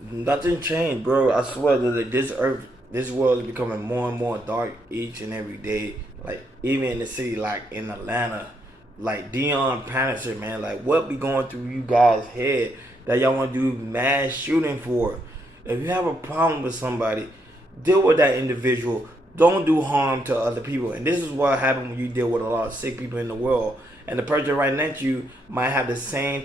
Nothing changed, bro. I swear that this earth, this world is becoming more and more dark each and every day. Like even in the city, like in Atlanta, like Deion Patterson, man. Like what be going through you guys' head that y'all want to do mass shooting for? If you have a problem with somebody, deal with that individual. Don't do harm to other people. And this is what happens when you deal with a lot of sick people in the world. And the person right next to you might have the same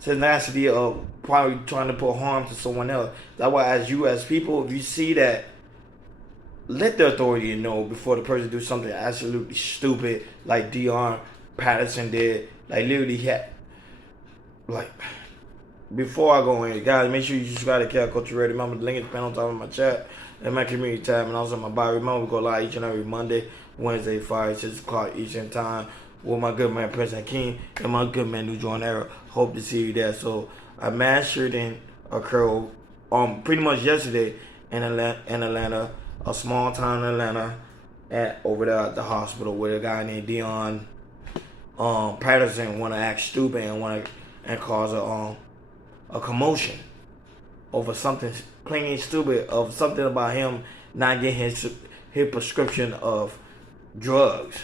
tenacity of probably trying to put harm to someone else. That's why, as you as people, if you see that, let the authority know before the person do something absolutely stupid like Deion Patterson did. Like literally, he had like before I go in, guys, make sure you subscribe to Cal Culture Radio. Remember, the link is pinned on top of my chat and my community tab, and also my bio. Remember, we go live each and every Monday, Wednesday, Friday, 6 o'clock Eastern Time with my good man Prince Hakeem and my good man New John Era. Hope to see you there. So, a mass shooting occurred pretty much yesterday in Atlanta, a small town in Atlanta, at over there at the hospital with a guy named Deion Patterson want to act stupid and want to and cause a commotion over something plain and stupid of something about him not getting his prescription of drugs.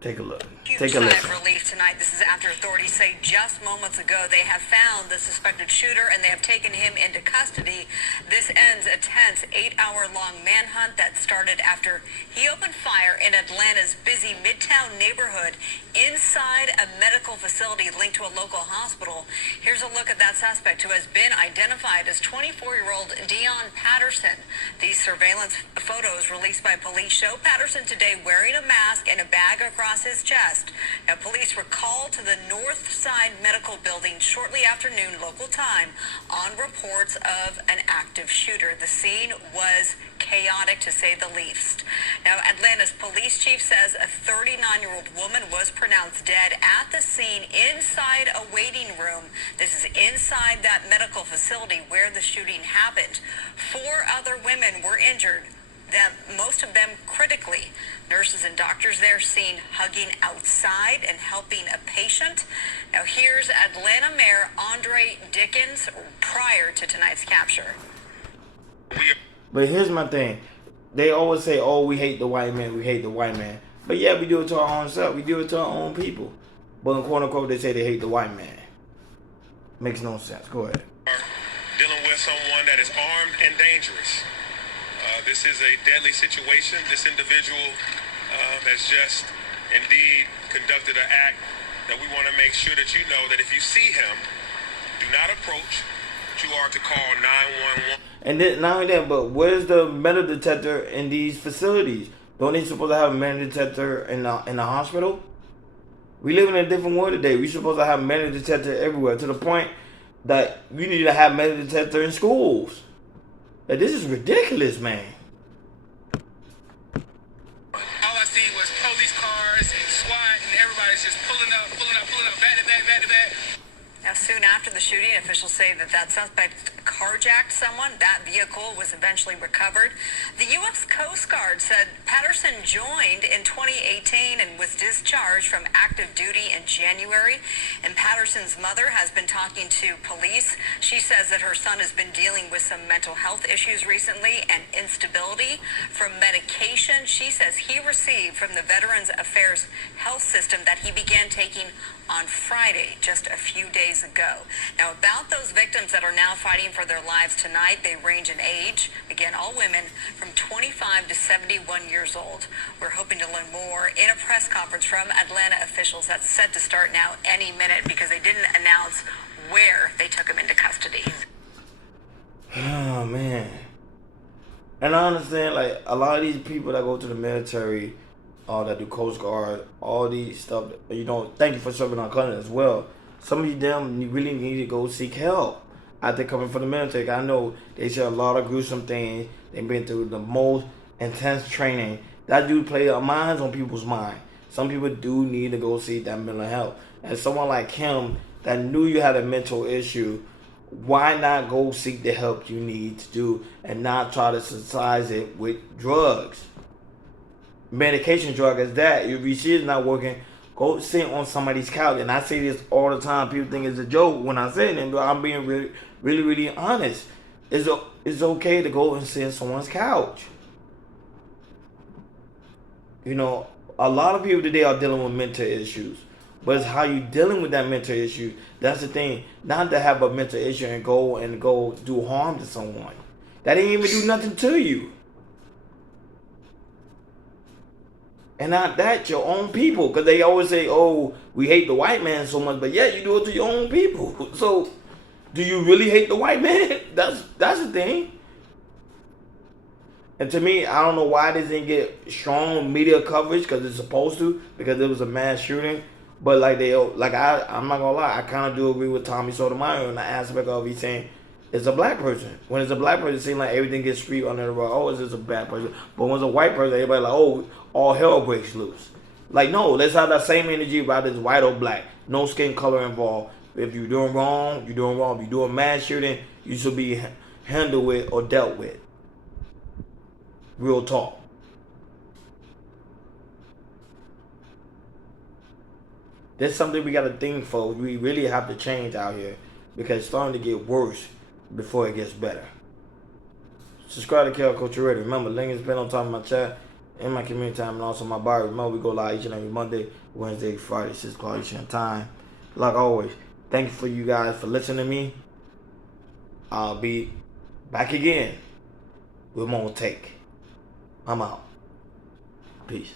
Take a look. Take a listen. Relief tonight. This is after authorities say just moments ago they have found the suspected shooter and they have taken him into custody. This ends a tense 8-hour-long manhunt that started after he opened fire in Atlanta's busy Midtown neighborhood inside a medical facility linked to a local hospital. Here's a look at that suspect who has been identified as 24-year-old Deion Patterson. These surveillance photos released by police show Patterson today wearing a mask and a bag across his chest. Now, police were called to the North Side Medical Building shortly after noon local time on reports of an active shooter. The scene was chaotic, to say the least. Now, Atlanta's police chief says a 39-year-old woman was pronounced dead at the scene inside a waiting room. This is inside that medical facility where the shooting happened. 4 other women were injured, most of them critically. Nurses and doctors there seen hugging outside and helping a patient. Now here's Atlanta Mayor Andre Dickens prior to tonight's capture. But here's my thing. They always say, oh, we hate the white man, we hate the white man. But yeah, we do it to our own self. We do it to our own people. But in quote unquote, they say they hate the white man. Makes no sense. Go ahead. Dealing with someone that is armed and dangerous. This is a deadly situation. This individual has just indeed conducted an act that we want to make sure that you know that if you see him, do not approach. You are to call 911. And then, not only that, but where's the metal detector in these facilities? Don't they supposed to have a metal detector in the hospital? We live in a different world today. We supposed to have metal detector everywhere, to the point that you need to have metal detector in schools. Like, this is ridiculous, man. All I see was police cars and SWAT, and everybody's just pulling up, back to back. Now, soon after the shooting, officials say that suspect carjacked someone. That vehicle was eventually recovered. The U.S. Coast Guard said Patterson joined in 2018 and was discharged from active duty in January. And Patterson's mother has been talking to police. She says that her son has been dealing with some mental health issues recently and instability from medication she says he received from the Veterans Affairs Health System that he began taking on Friday, just a few days ago. Now, about those victims that are now fighting for their lives tonight, they range in age. Again, all women from 25 to 71 years old. We're hoping to learn more in a press conference from Atlanta officials that's set to start now any minute because they didn't announce where they took him into custody. Oh, man. And I understand, like, a lot of these people that go to the military, that do Coast Guard, all these stuff, thank you for serving our country as well. Some of them really need to go seek help after coming from the military. I know they say a lot of gruesome things. They've been through the most intense training. That do play a minds on people's mind. Some people do need to go seek that mental health. And someone like him that knew you had a mental issue, why not go seek the help you need to do and not try to synthesize it with drugs? Medication drug is that. If you see it's not working, Go sit on somebody's couch. And I say this all the time. People think it's a joke when I say it, but I'm being really, really, really honest. It's okay to go and sit on someone's couch. You know, a lot of people today are dealing with mental issues. But it's how you dealing with that mental issue. That's the thing. Not to have a mental issue and go do harm to someone. That ain't even do nothing to you. And not that, your own people. Because they always say, oh, we hate the white man so much. But yeah, you do it to your own people. So, do you really hate the white man? That's the thing. And to me, I don't know why this didn't get strong media coverage. Because it's supposed to. Because it was a mass shooting. But I'm not going to lie. I kind of do agree with Tommy Sotomayor in the aspect of he's saying, it's a black person. When it's a black person, it seems like everything gets swept under the rug. Oh, it's just a bad person. But when it's a white person, everybody like, oh, all hell breaks loose. Like, no, let's have that same energy about this white or black. No skin color involved. If you're doing wrong, you're doing wrong. If you're doing mass shooting, you should be handled with or dealt with. Real talk. There's something we got to think for. We really have to change out here. Because it's starting to get worse before it gets better. Subscribe to Kel Culture Radio. Remember, link is pinned on top of my chat, in my community time, and also my bio. Remember, we go live each and every Monday, Wednesday, Friday, 6 o'clock Eastern time. Like always, thank you for you guys for listening to me. I'll be back again with more take. I'm out. Peace.